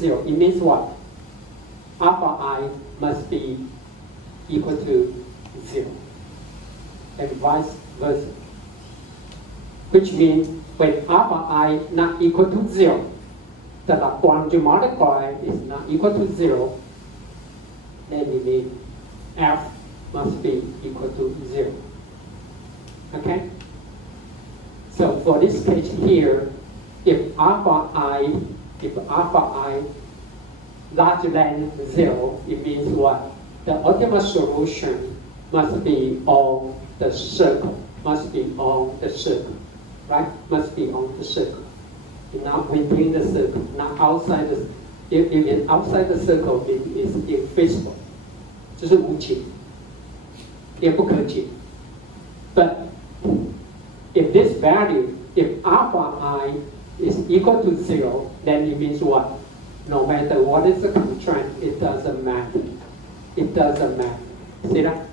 0. It means what? Alpha I must be equal to 0. And vice versa. Which means when alpha I not equal to 0, the Lagrange multiplier is not equal to 0, then it means F must be equal to 0. Okay? So for this case here, if alpha I larger than 0, it means what? The ultimate solution must be on the circle. Must be on the circle. Right? Must be on the circle. Not within the circle, not outside the circle. If it's outside the circle, it is invisible. 就是无解，也不可解。But if this value, if alpha I is equal to 0, then it means what? No matter what is the constraint, it doesn't matter. It doesn't matter. See that?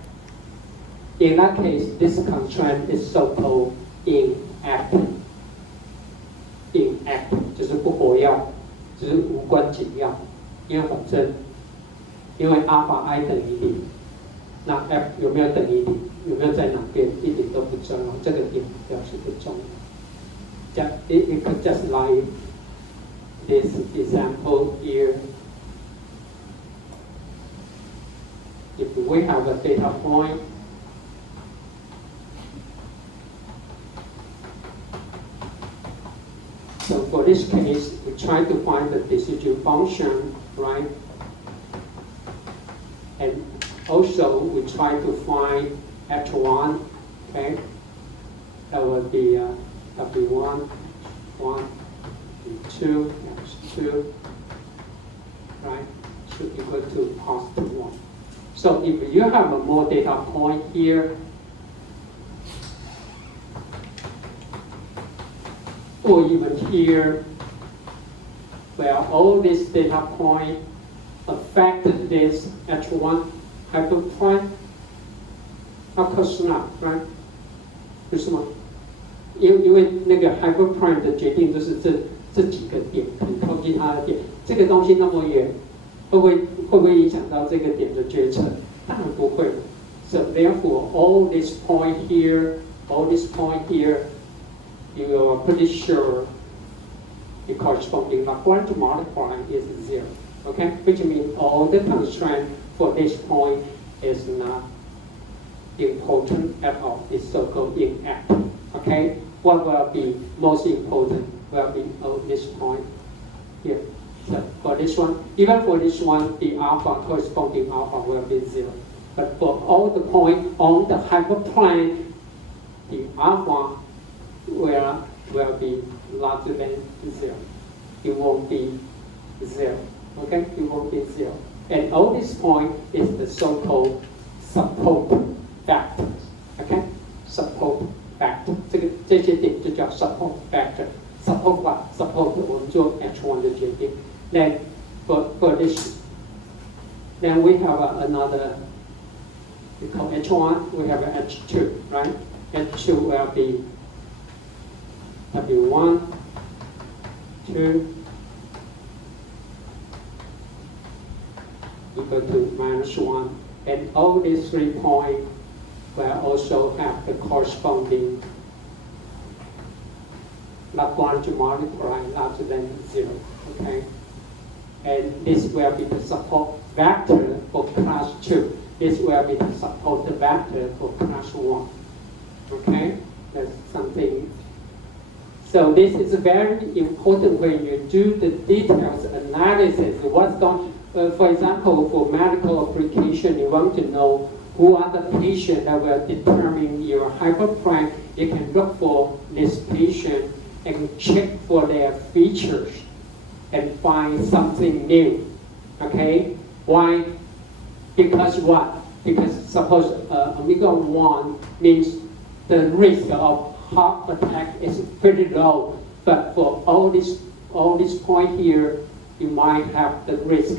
In that case, this constraint is so-called inactive. Inactive 就是不活跃，只是无关紧要。因为反正，因为 alpha I 等于0，那 F 有没有等于0，有没有在哪边，一点都不重要。这个点表示不重要。It could just like this example here. If we have a data point, so for this case, we try to find the decision function, right? And also we try to find H1, okay? That would be W1, 1, 2, X2, right? Should equal to positive 1. So if you have a more data point here, or even here, where all these data points affect this H1 hyperprime, of course not, right? 为什么？因为那个 hyperprime 的决定就是这几个点很靠近它的点，这个东西那么远，会不会影响到这个点的决策？当然不会。So therefore, all this point here, you are pretty sure the corresponding Lagrange multiplier is 0. Okay, which means all the constraint for this point is not important at all. It's so-called inactive. Okay, what will be most important will be this point here. So for this one, even for this one, the alpha corresponding alpha will be 0. But for all the points on the hyperplane, the alpha will be larger than 0. It won't be 0. Okay, it won't be 0. And all this point is the so-called support factors. Okay, support factor. 这些点就叫 support factor. Support what? Support 我们做 H1 的决定。Then for this, then we have another. We call H1. We have H2, right? H2 will be W1, 2, equal to -1. And all these 3 points will also have the corresponding Lagrange multiplier larger than 0. Okay? And this will be the support vector for class 2. This will be the support vector for class 1. Okay? That's something. So this is very important when you do the details analysis. What's going, for example, for medical application, you want to know who are the patients that will determine your hyperprime. You can look for this patient and check for their features and find something new. Okay? Why? Because what? Because suppose omega 1 means the risk of heart attack is pretty low, but for all this point here, you might have the risk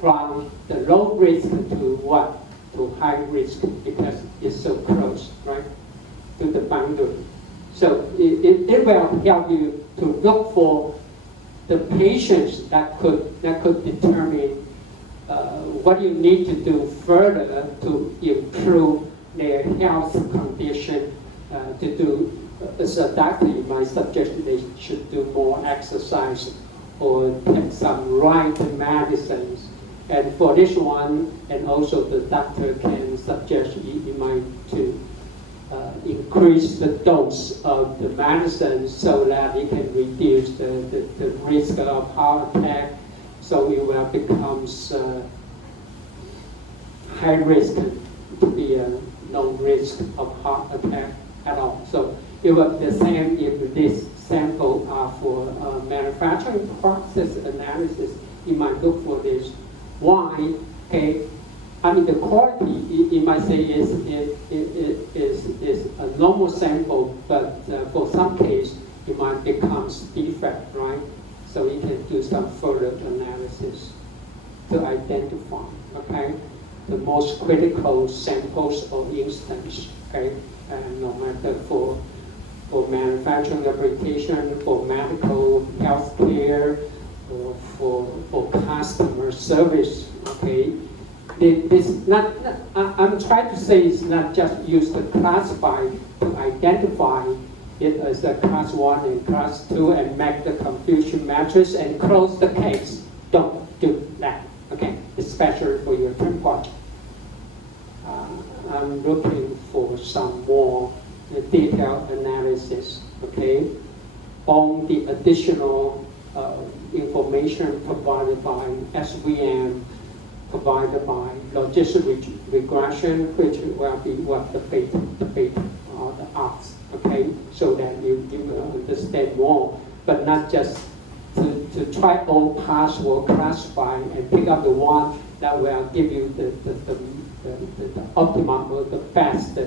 from the low risk to what? To high risk, because it's so close, right, to the boundary. So it will help you to look for the patients that could determine what you need to do further to improve their health condition. To do as a doctor, you might suggest they should do more exercise or take some right medicines. And for this one, and also the doctor can suggest you might to increase the dose of the medicine so that it can reduce the risk of heart attack, so it will become high risk to be a no risk of heart attack at all. So it was the same if this sample are for manufacturing process analysis. You might look for this. Why? Okay. I mean, the quality, you might say, is a normal sample, but for some case, it might become defect, right? So you can do some further analysis to identify, okay, the most critical samples or instance, okay, and no matter for manufacturing application, for medical health care, or for customer service, okay. This I'm trying to say it's not just used to classify, to identify it as a class 1 and class 2 and make the confusion matrix and close the case. Don't do that, okay? Especially for your term project. I'm looking for some more detailed analysis, okay, on the additional information provided by SVM, provided by logistic regression, which will be what the beta or the arts, okay, so that you will understand more, but not just to try all pass or classify and pick up the one that will give you the optimum or the best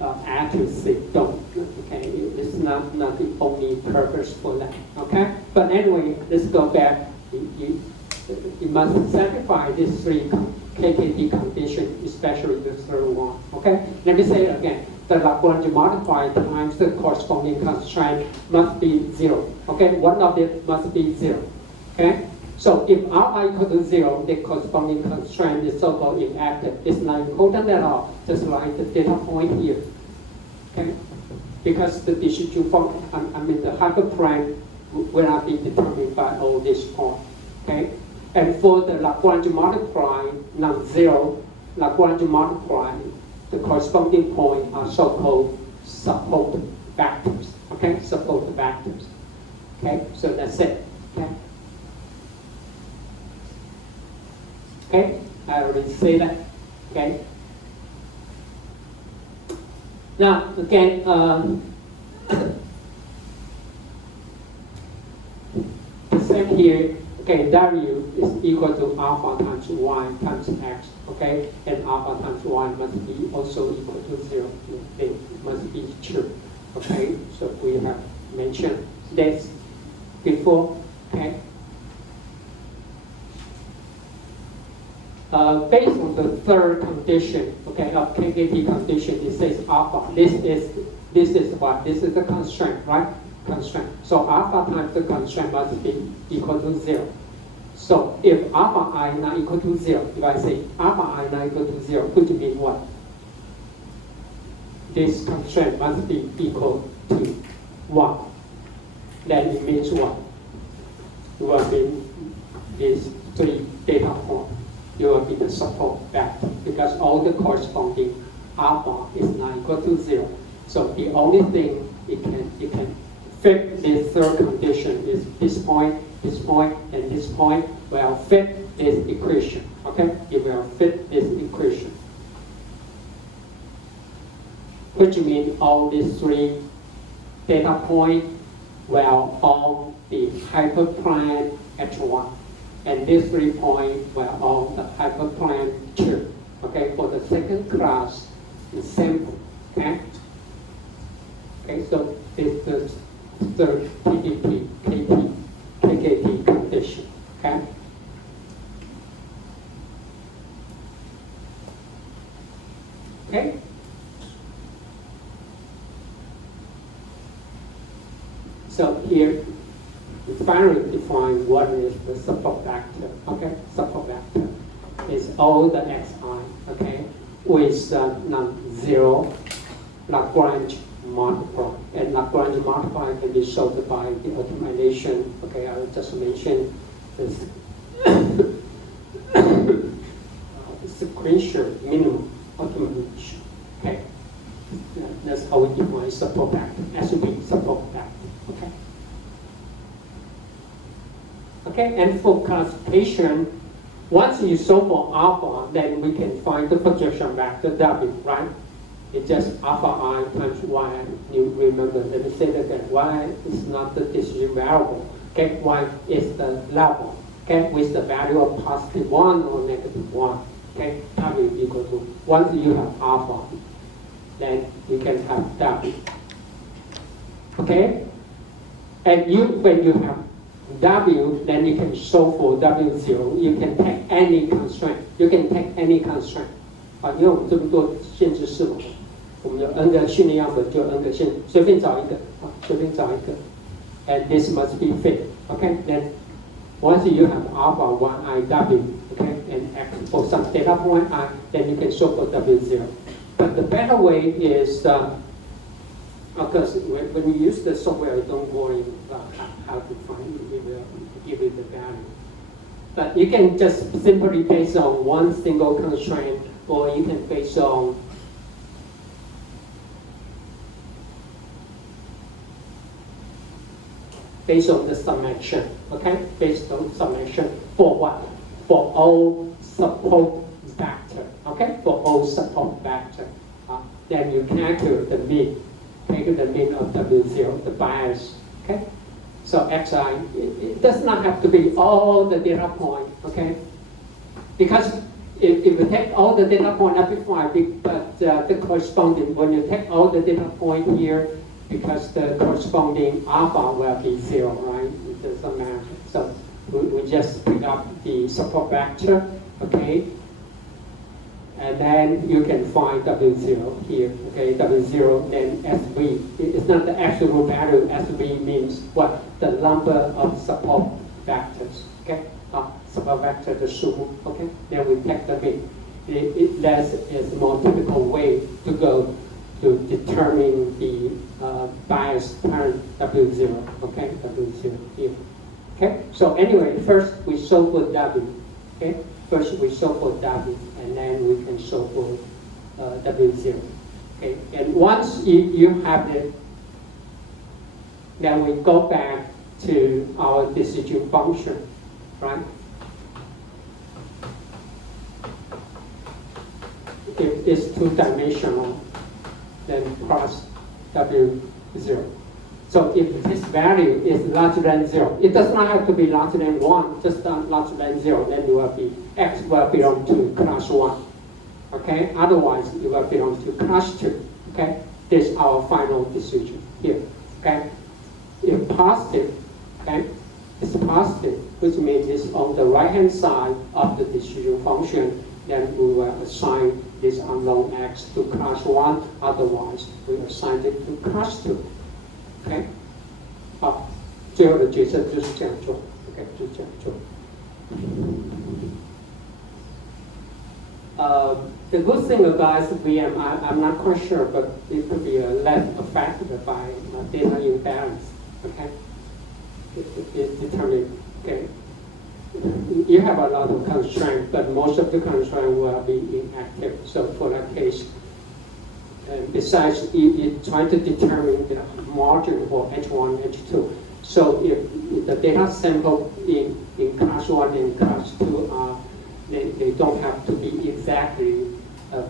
accuracy. Don't, okay, it's not the only purpose for that, okay? But anyway, let's go back. You must satisfy these 3 KKT conditions, especially the third one, okay? Let me say it again. The Lagrange multiplier times the corresponding constraint must be 0, okay? One of it must be 0, okay? So if R equal to 0, the corresponding constraint is so-called inactive. It's not important at all, just like the data point here, okay? Because the distribution function, I mean the hyperplane will not be determined by all these points, okay? And for the Lagrange multiply, non-zero Lagrange multiply, the corresponding point are so-called support vectors, okay? Support vectors, okay? So that's it, okay? Okay, I already say that, okay? Now, again, the same here, okay, W is equal to alpha times Y times X, okay? And alpha times Y must be also equal to 0. They must be true, okay? So we have mentioned this before, okay? Based on the third condition, okay, of KKT condition, it says alpha. This is what? This is the constraint, right? Constraint. So alpha times the constraint must be equal to 0. So if alpha I not equal to 0, if I say alpha I not equal to 0, which means what? This constraint must be equal to 1. Then it means what? It will mean these 3 data points. It will be the support vector because all the corresponding alpha is not equal to 0. So the only thing it can fit this third condition is this point, and this point will fit this equation. Okay, it will fit this equation, which means all these 3 data points will on the hyperplane H1. And these 3 points were on the hyperplane 2. Okay, for the second class sample. Okay. Okay, so this is the third TDP, KKT condition. Okay. Okay. So here, finally, define what is the support vector. Okay, support vector is all the xi. Okay, with non-zero Lagrange multiply, and Lagrange multiply can be solved by the optimization. Okay, I just mentioned this sequential minimum optimization. Okay, that's how we define support vector, SB support vector. Okay. Okay, and for classification, once you solve for alpha, then we can find the projection vector W, right? It's just alpha I times y. You remember, let me say that again. Y is not the decision variable. Okay, y is the level. Okay, with the value of +1 or -1. Okay, W equal to, once you have alpha, then you can have W. Okay, and when you have W, then you can solve for W0. You can take any constraint. You can take any constraint. 因为我们这么多限制式嘛，我们有 n 个训练样本就 n 个限，随便找一个随便找一个 and this must be fit. Okay, then once you have alpha 1 iw, okay, and x for some data point I, then you can solve for W0. But the better way is, because when you use the software, don't worry about how to find give it the value. But you can just simply base on one single constraint, or you can base on the summation. Okay, based on summation for what? For all support vector. Okay, for all support vector. Then you calculate the mean. Take the mean of W0, the bias. Okay, so xi, it does not have to be all the data point. Okay, because if you take all the data point, that'd be fine. But the corresponding, when you take all the data point here, because the corresponding alpha will be 0, right? It doesn't matter. So we just pick up the support vector. Okay. And then you can find W0 here, okay, W0, then SV. It's not the absolute value. SV means what? The number of support vectors, okay? Support vector, the sum, okay? Then we take the mean. That is a more typical way to go to determine the bias term W0, okay? W0 here, okay? So anyway, first we solve for W, okay? First we solve for W, and then we can solve for W0. Okay, and once you have it, then we go back to our decision function, right? If it's two-dimensional, then cross W0. So if this value is larger than 0, it does not have to be larger than 1, just larger than 0, then you will be, x will belong to class 1. Okay, otherwise it will belong to class 2. Okay, this is our final decision here. Okay, if positive, okay, it's positive, which means it's on the right hand side of the decision function, then we will assign this unknown x to class 1, otherwise we assign it to class 2. OK， 好，最后的决策就是这样做。OK， 就是这样做。The good thing about SVM, I'm not quite sure, but it could be less affected by data imbalance. Okay, it's determined. Okay, you have a lot of constraints, but most of the constraints will be inactive. So for that case. Besides, you try to determine the margin for H1, H2. So if the data sample in class 1 and class 2 are, they don't have to be exactly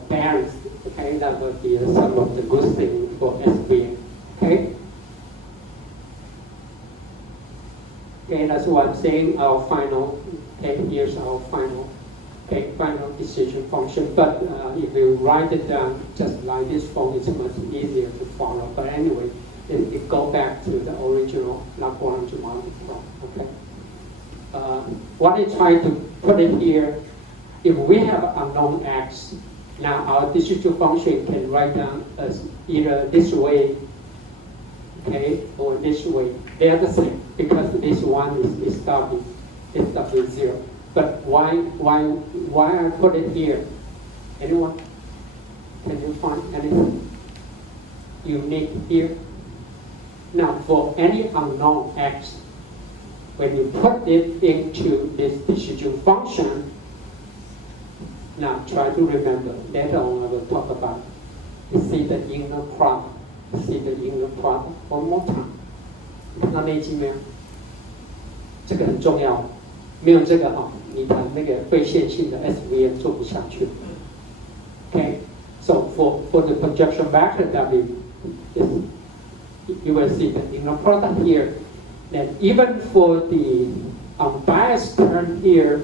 balanced. Okay, that would be some of the good things for SVM. Okay. Okay, that's what I'm saying. Our final. Okay, here's our final. Okay, final decision function, but if you write it down just like this form, it's much easier to follow. But anyway, it goes back to the original Lagrange multiply. Okay. What I try to put it here, if we have unknown x, now our decision function can write down as either this way, okay, or this way. They are the same. because this one is start with 0. But why I put it here? Anyone? Can you find anything unique here? Now, for any unknown x, when you put it into this decision function, now try to remember, later on I will talk about, you see the inner product, see the inner product one more time. 看到那一句没有？这个很重要，没有这个哈，你谈那个非线性的 SVM 做不下去。Okay, so for the projection vector W, you will see the inner product here. And even for the unbiased term here,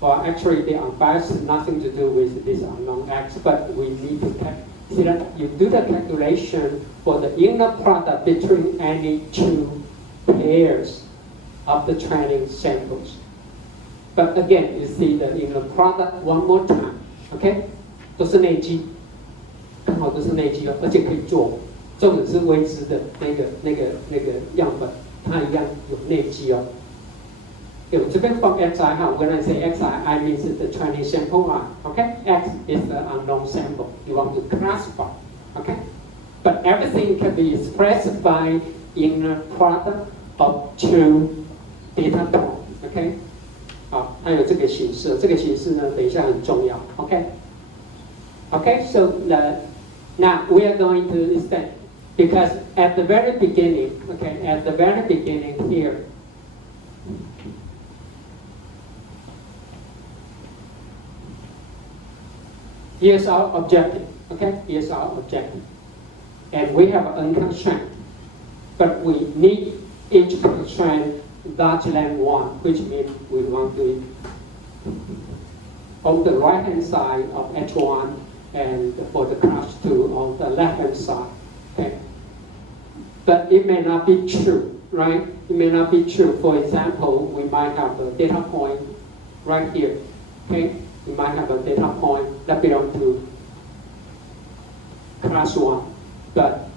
well, actually the unbiased has nothing to do with this unknown x, but we need to see that you do the calculation for the inner product between any two pairs of the training samples. But again, you see the inner product one more time, okay? 都是内积，刚好都是内积哦，而且可以做。重点是未知的那个样本，它一样有内积哦。我这边放 xi 哈 ，when I say xi, I mean the training sample line. Okay, x is the unknown sample you want to classify. Okay, but everything can be expressed by inner product of two data points. Okay, 好，它有这个形式，这个形式呢，等一下很重要。Okay, so now we are going to extend. Because at the very beginning, okay, at the very beginning here, here's our objective, okay? Here's our objective. And we have an constraint, but we need each constraint larger than 1, which means we want to on the right-hand side of H1 and for the class 2 on the left-hand side, okay? But it may not be true, right? It may not be true. For example, we might have a data point right here, okay? We might have a data point that belongs to class 1, but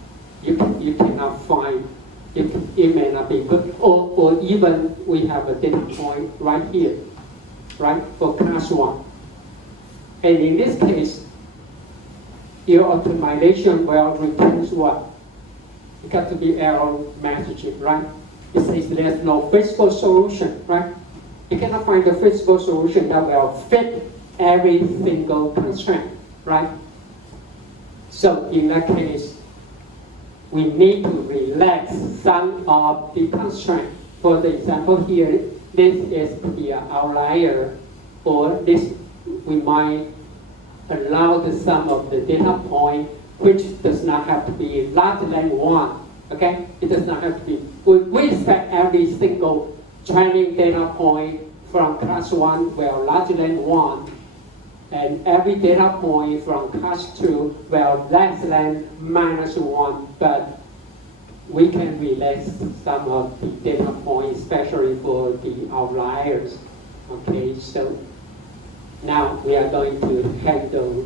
you cannot find, it may not be good. Or even we have a data point right here, right, for class 1. And in this case, your optimization will return what? It got to be error messaging, right? It says there's no feasible solution, right? You cannot find a feasible solution that will fit every single constraint, right? So in that case, we need to relax some of the constraint. For the example here, this is the outlier, or this we might allow the sum of the data point, which does not have to be larger than 1, okay? It does not have to be. We expect every single training data point from class 1 will larger than 1, and every data point from class 2 will less than -1, but we can relax some of the data points, especially for the outliers, okay? So now we are going to handle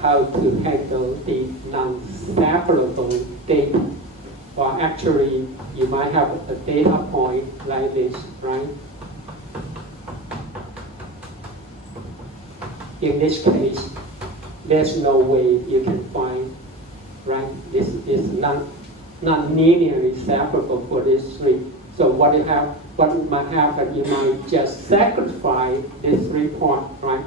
how to handle the non-separable data. Well, actually, you might have a data point like this, right? In this case, there's no way you can find, right? This is not linearly separable for these three. So what might happen, you might just sacrifice these 3 points, right?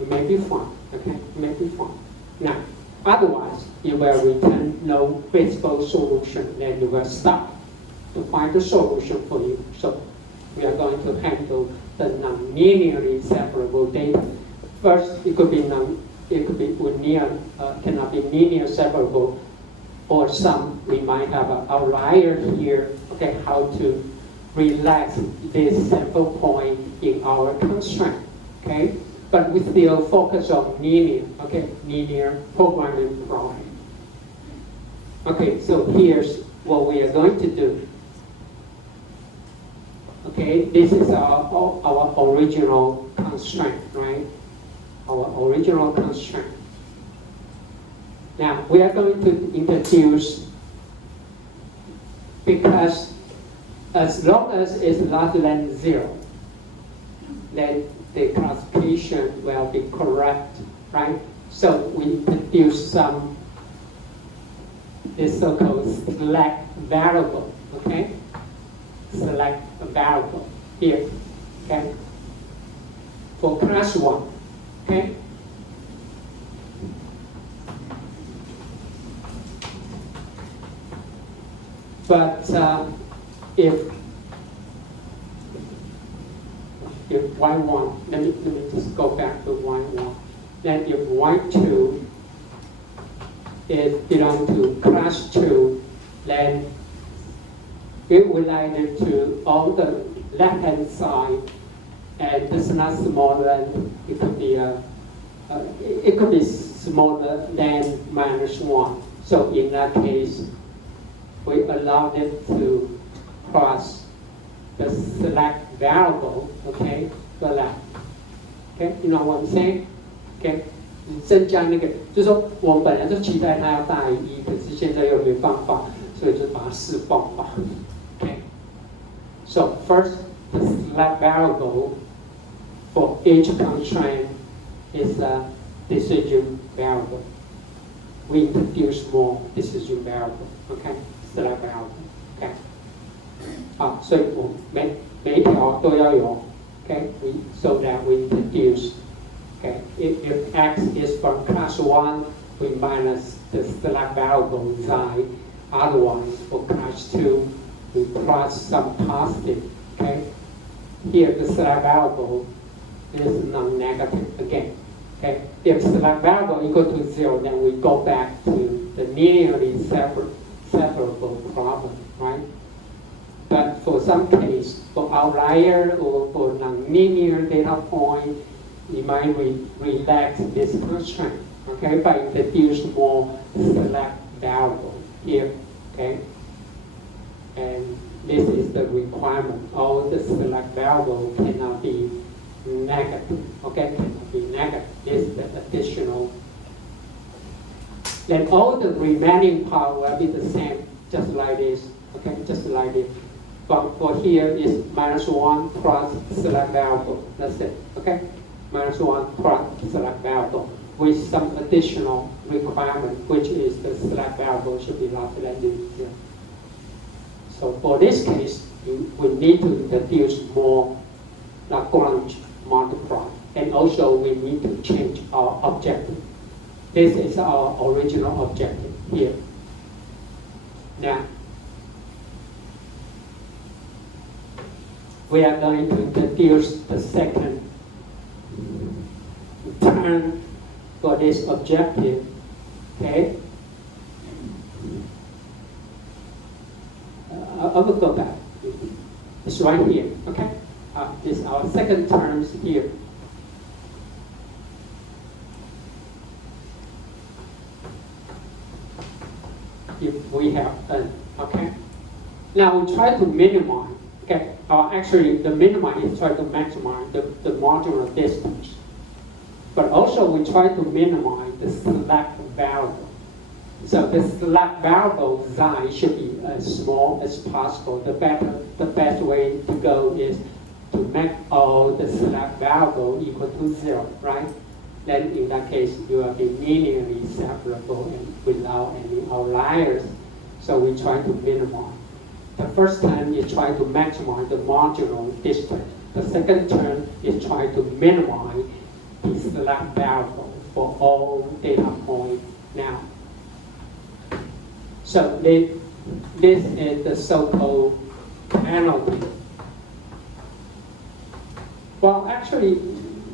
It may be fine. Okay, maybe fine. Now, otherwise, you will return no feasible solution, then you will stop to find the solution for you. So, we are going to handle the non-linearly separable data. First, it could be linear, cannot be linear separable, or some we might have an outlier here. Okay, how to relax this sample point in our constraint. Okay. But we still focus on linear, okay, linear programming problem. Okay, so here's what we are going to do. Okay, this is our original constraint, right? Our original constraint. Now, we are going to introduce because as long as it's larger than 0, then the classification will be correct, right? So we introduce some, this so-called select variable, okay? Select a variable here, okay? For class 1, okay? But if y1, let me just go back to y1. Then if y2 is belong to class 2, then it will either to all the left-hand side, and this is not smaller than, it could be smaller than -1. So in that case, we allowed it to cross the select variable, okay, select, okay, you know what I'm saying? Okay, 增加那个，就是说我们本来就期待它要大于1，可是现在又没办法，所以就把它释放吧。Okay, so first the select variable for each constraint is a decision variable. We introduce more decision variable, okay, select variable, okay. 好，所以我每一条都要有 okay, so that we introduce, okay, if x is from class 1, we minus the select variable xi. Otherwise, for class 2, we plus some positive, okay. Here, the select variable is non-negative again, okay. If select variable equal to 0, then we go back to the linearly separable problem, right? But for some case, for outlier or for non-linear data point, we might relax this constraint, okay, by introduce more select variable here, okay? And this is the requirement. All the select variable cannot be negative, okay, cannot be negative. This is the additional. Then all the remaining part will be the same, just like this, okay, just like this. But for here is -1 plus select variable. That's it. Okay? -1 plus select variable with some additional requirement, which is the select variable should be larger than 0. So for this case, we need to introduce more Lagrange multiply, and also we need to change our objective. This is our original objective here. Now, we are going to introduce the second term for this objective, okay? I will go back. It's right here, okay? This is our second term here. If we have n, okay? Now we try to minimize. Okay, actually the minima is try to maximize the marginal distance. But also we try to minimize the select variable. So the select variable xi should be as small as possible. The best way to go is to make all the select variable equal to 0, right? Then in that case you will be linearly separable and without any outliers. So we try to minimize. The first term is trying to maximize the marginal distance. The second term is trying to minimize the select variable for all data points now. So this is the so-called penalty. Well, actually,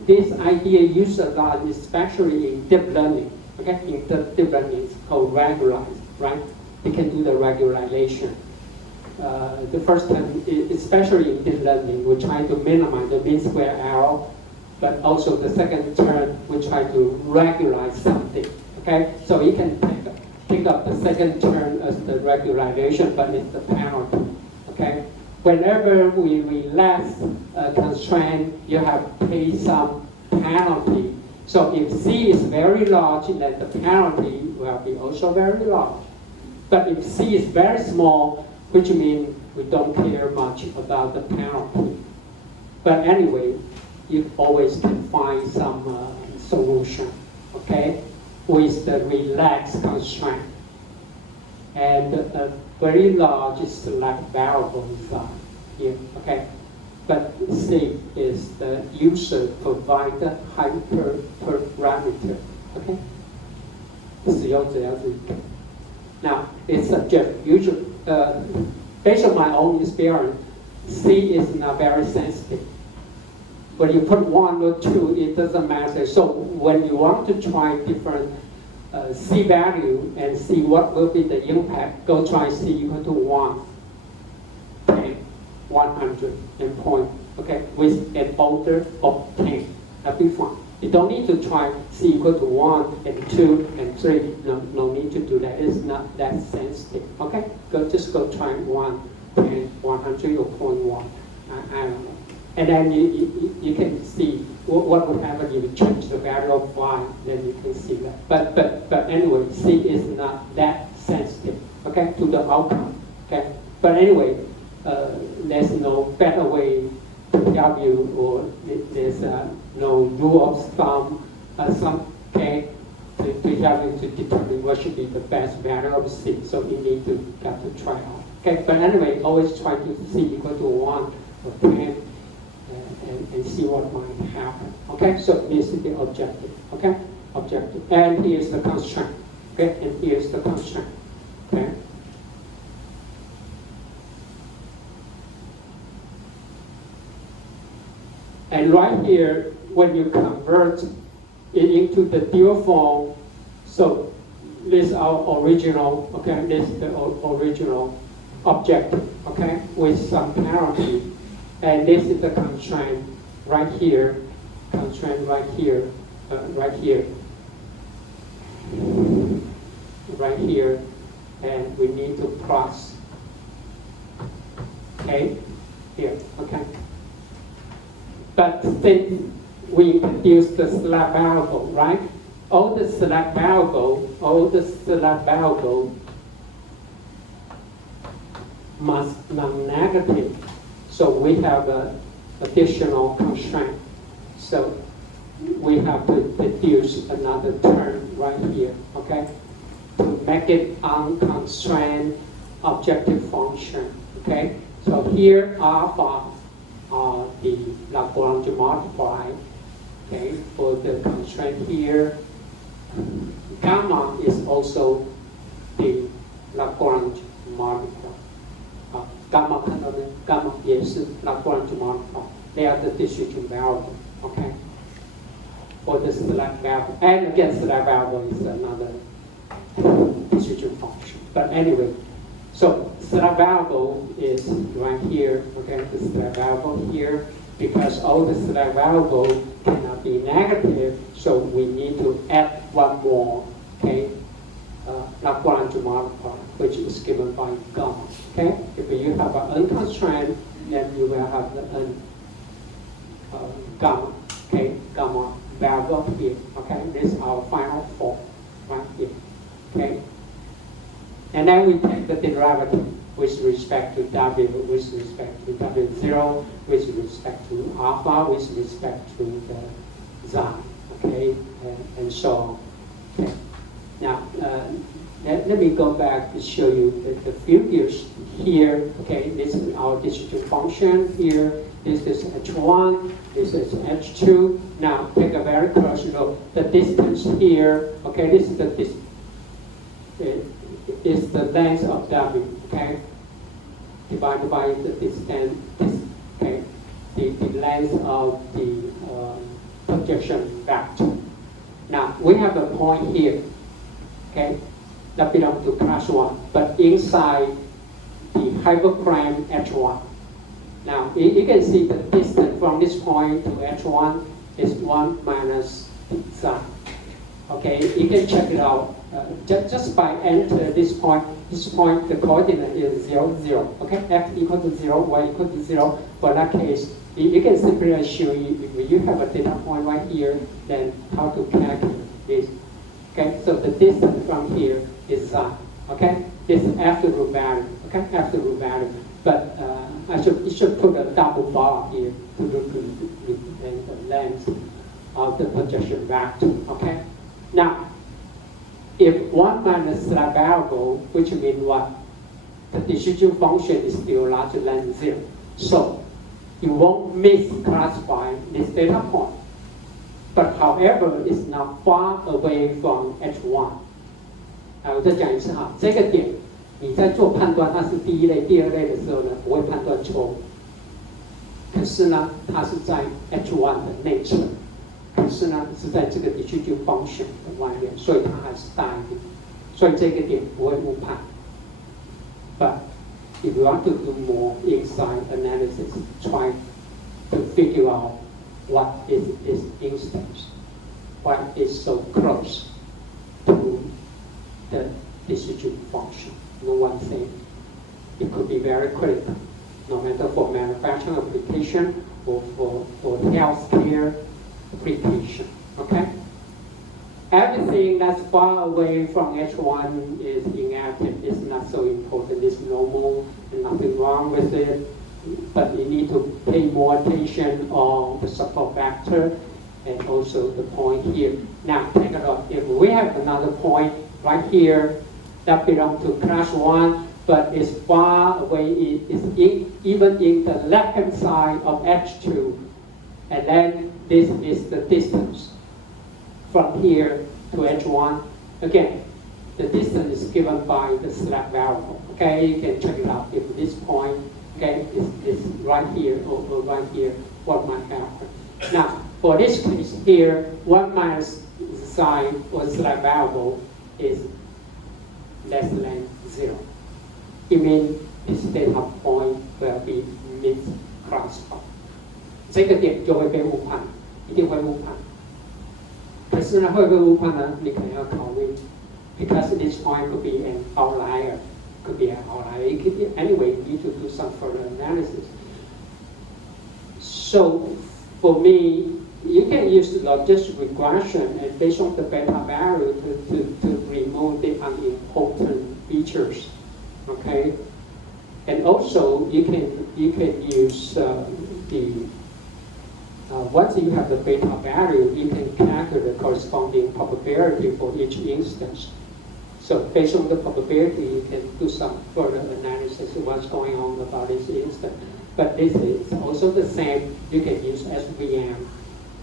this idea used a lot, especially in deep learning. Okay, in deep learning, it's called regularized, right? You can do the regularization. The first time, especially in deep learning, we try to minimize the mean square error, but also the second term, we try to regularize something. Okay, so you can think of the second term as the regularization, but it's the penalty. Okay, whenever we relax a constraint, you have to pay some penalty. So if C is very large, then the penalty will be also very large. But if C is very small, which means we don't care much about the penalty. But anyway, you always can find some solution, okay, with the relaxed constraint. And a very large select variable is here, okay? But C is the user provided hyperparameter, okay? 使用者要注意。Now, it's subject. Usually, based on my own experience, C is not very sensitive. When you put 1 or 2, it doesn't matter. So when you want to try different C value and see what will be the impact, go try C equal to 1, 10, 100, and point, okay, with an order of 10. That'll be fine. You don't need to try C equal to 1 and 2 and 3. No need to do that. It's not that sensitive. Okay? Just go try 1, 10, 100 or 0.1. I don't know. And then you can see what would happen if you change the value of y, then you can see that. But anyway, C is not that sensitive, okay, to the outcome. Okay? But anyway, there's no better way to help you, or there's no rule of thumb, okay, to help you to determine what should be the best value of C. So you need to got to try out. Okay, but anyway, always try to C equal to 1 or 10 and see what might happen. Okay, so this is the objective. Okay, objective, and here's the constraint. Okay, and here's the constraint. Okay. And right here, when you convert it into the dual form, so this is our original, okay, this is the original objective, okay, with some penalty. And this is the constraint right here, constraint right here, right here, right here, and we need to plus, okay, here, okay. But since we introduced the select variable, right? All the select variable must non-negative. So we have an additional constraint. So we have to deduce another term right here, okay? To make it unconstrained objective function, okay? So here alpha are the Lagrange multiply, okay, for the constraint here. Gamma is also the Lagrange multiply. Gamma 看到没 ？Gamma 也是 Lagrange multiply. They are the decision variable, okay? For the select variable, and again, select variable is another decision function. But anyway, so select variable is right here, okay? The select variable here, because all the select variable cannot be negative, so we need to add one more, okay? Lagrange multiply, which is given by gamma. Okay, if you have an unconstrained, then you will have the gamma. Okay, gamma variable here. Okay, this is our final form right here. Okay, and then we take the derivative with respect to w, with respect to w0, with respect to alpha, with respect to the xi. Okay, and so on. Okay. Now, let me go back to show you the figures here. Okay, this is our decision function here. This is h1, this is h2. Now, take a very close look. The distance here, okay, this is the is the length of w, okay, divided by the distance, okay, the length of the projection vector. Now, we have a point here. Okay, that belongs to class 1, but inside the hyperplane H1. Now, you can see the distance from this point to H1 is 1 minus xi. Okay, you can check it out. Just by enter this point, the coordinate is 0, 0. Okay, x equal to 0, y equal to 0. For that case, you can simply assume if you have a data point right here, then how to calculate this. Okay, so the distance from here is xi. Okay, It's absolute value, okay? Absolute value. But you should put a double bar here to represent the length of the projection vector, okay? Now, if 1 minus slack variable, which means what? The decision function is still larger than 0. So you won't misclassify this data point. But however, it's not far away from H1. 我再讲一次哈，这个点你在做判断它是第一类、第二类的时候呢，不会判断错误。可是呢，它是在 H1 的内侧，可是呢是在这个decision function 的外面，所以它还是大一点，所以这个点不会误判。But if you want to do more inside analysis, try to figure out what is this instance, why is so close to the decision function. You know one thing, it could be very critical, no matter for manufacturing application or for healthcare application, okay? Everything that's far away from H1 is inactive. It's not so important. It's normal and nothing wrong with it. But you need to pay more attention on the support vector and also the point here. Now, take a look. If we have another point right here that belongs to class 1, but is far away, even in the left-hand side of H2, and then this is the distance from here to H1. Again, the distance is given by the slack variable. Okay, you can check it out. If this point, okay, is right here or right here, what might happen? Now, for this case here, 1 minus sign or slack variable is less than 0. It means this data point will be misclassified. 这个点就会被误判，一定会误判。可是呢，会不会误判呢？你可能要考虑 ，because this point could be an outlier, could be an outlier. It could be, anyway, you need to do some further analysis. So, for me, you can use the logistic regression and based on the beta value to remove the unimportant features. Okay, and also you can use once you have the beta value, you can calculate the corresponding probability for each instance. So based on the probability, you can do some further analysis of what's going on about this instance. But this is also the same. You can use SVM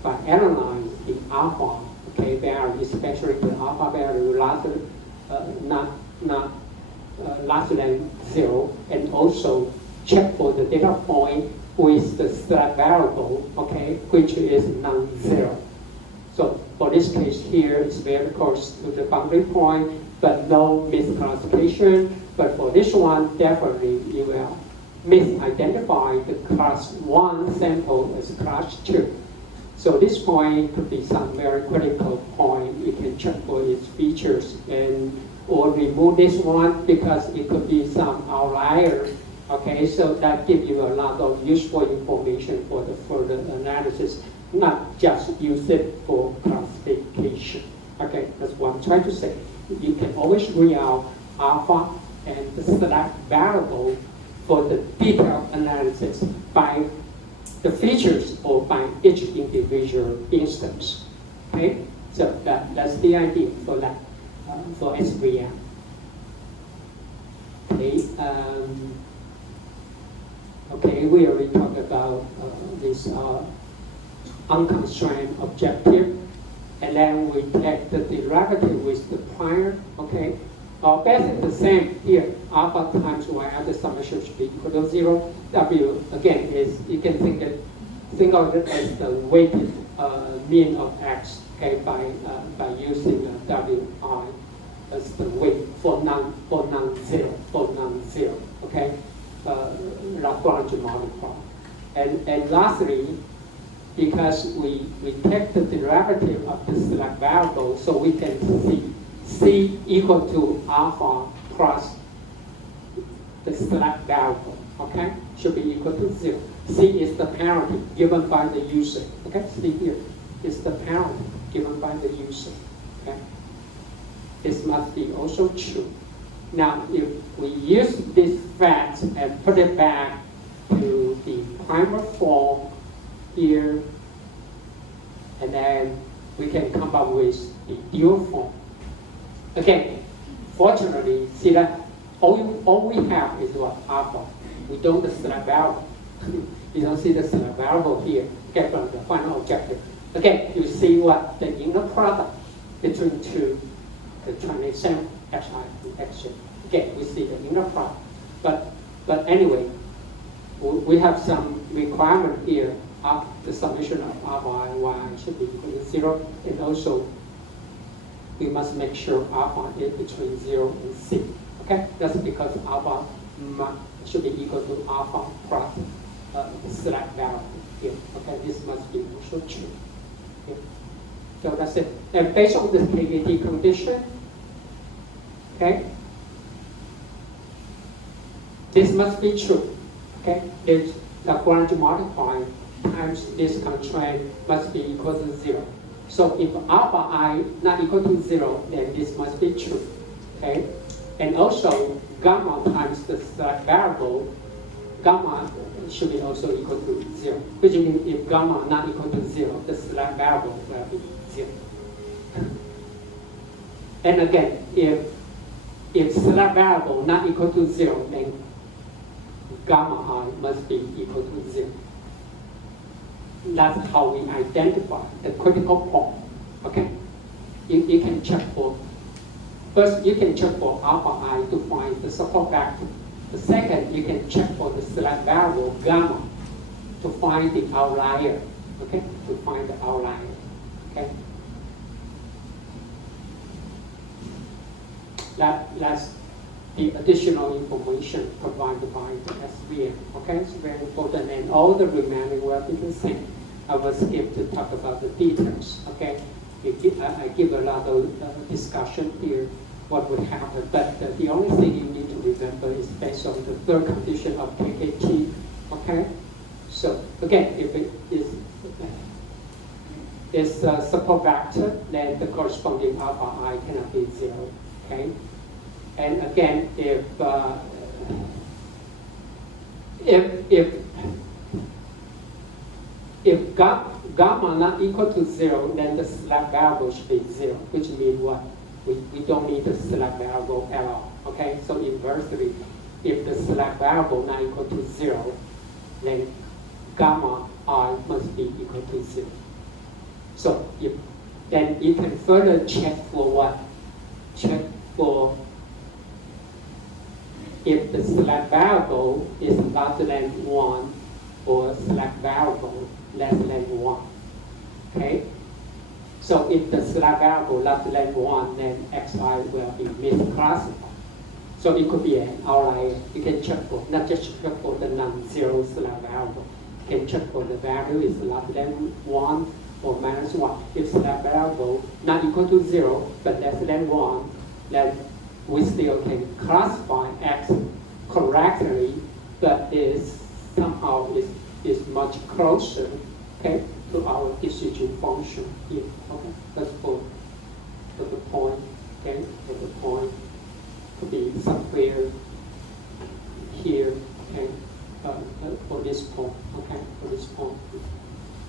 by analyzing the alpha value, especially the alpha value larger than 0, and also check for the data point with the slack variable, okay, which is non-zero. So for this case here, it's very close to the boundary point, but no misclassification. But for this one, definitely you will misidentify the class 1 sample as class 2. So this point could be some very critical point. You can check for its features and or remove this one because it could be some outlier. Okay, so that gives you a lot of useful information for the further analysis, not just use it for classification. Okay, that's what I'm trying to say. You can always read out alpha and the slack variable for the detailed analysis by the features or by each individual instance. Okay, so that's the idea for that, for SVM. Okay. Okay, we already talked about this unconstrained objective, and then we take the derivative with the prior. Okay, basically the same here. Alpha times y at the summation should be equal to 0. W again is you can think of it as the weighted mean of x. Okay, by using Wi as the weight for non-zero. Okay. Lagrange multiplier. And lastly, because we take the derivative of the slack variable, so we can see C equal to alpha plus the slack variable, okay? Should be equal to 0. C is the penalty given by the user, okay? See here, is the penalty given by the user, okay? This must be also true. Now, if we use this fact and put it back to the primer form here, and then we can come up with the dual form. Again, fortunately, see that all we have is what? Alpha. We don't select variable. You don't see the select variable here, okay, from the final objective. Again, you see what? The inner product between two, the transition xi and xj. Again, we see the inner product. But anyway, we have some requirement here. The summation of alpha and y should be equal to 0, and also we must make sure alpha is between 0 and c. Okay, that's because alpha should be equal to alpha plus select variable here. Okay, this must be also true. Okay. So that's it. And based on this KKT condition, okay, this must be true. Okay, it's Lagrange multiplier times this constraint must be equal to 0. So if alpha I not equal to 0, then this must be true. Okay, and also gamma times the select variable, gamma should be also equal to 0. Which means if gamma not equal to 0, the select variable will be 0. And again, if select variable not equal to 0, then gamma I must be equal to 0. That's how we identify the critical point. Okay, you can check for, first you can check for alpha I to find the support vector. The second, you can check for the select variable gamma to find the outlier. Okay, to find the outlier. Okay, that's the additional information provided by the SVM. Okay, it's very important, and all the remaining will be the same. I will skip to talk about the details. Okay, I give a lot of discussion here what would happen, but the only thing you need to remember is based on the third condition of KKT. Okay, so again, if it is a support vector, then the corresponding alpha I cannot be 0. Okay. And again, if gamma not equal to 0, then the select variable should be 0, which means what? We don't need the select variable at all. Okay, so inversely, if the select variable not equal to 0, then gamma I must be equal to 0. So then you can further check for what? Check for if the select variable is larger than 1 or select variable less than 1. Okay? So if the select variable larger than 1, then xi will be misclassified. So it could be an outlier. You can check for, not just check for the non-zero select variable. You can check for the value is larger than 1 or minus 1. If select variable not equal to 0, but less than 1, then we still can classify x correctly, but somehow is much closer, okay, to our decision function here. Okay, that's for the point. Okay, for the point to be somewhere here. Okay, for this point. Okay, for this point.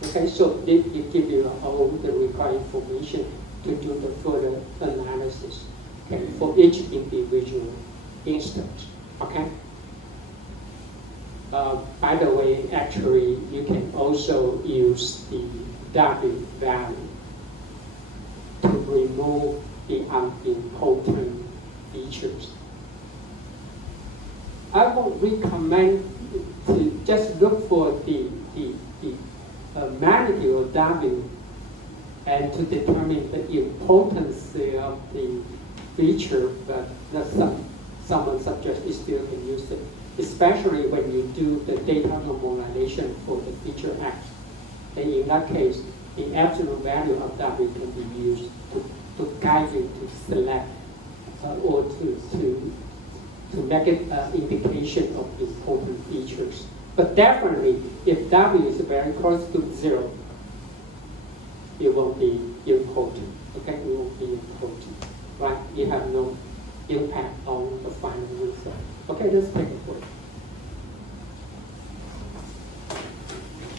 Okay, so it gives you all the required information to do the further analysis. Okay, for each individual instance. Okay. By the way, actually, you can also use the W value to remove the unimportant features. I would recommend to just look for the magnitude of W and to determine the importance of the feature, but someone suggests you still can use it, especially when you do the data normalization for the feature X. And in that case, the absolute value of W can be used to guide you to select or to make it an indication of important features. But definitely, if W is very close to 0, it won't be important. Okay, it won't be important. Right? You impact on the final result. Okay, let's take a break.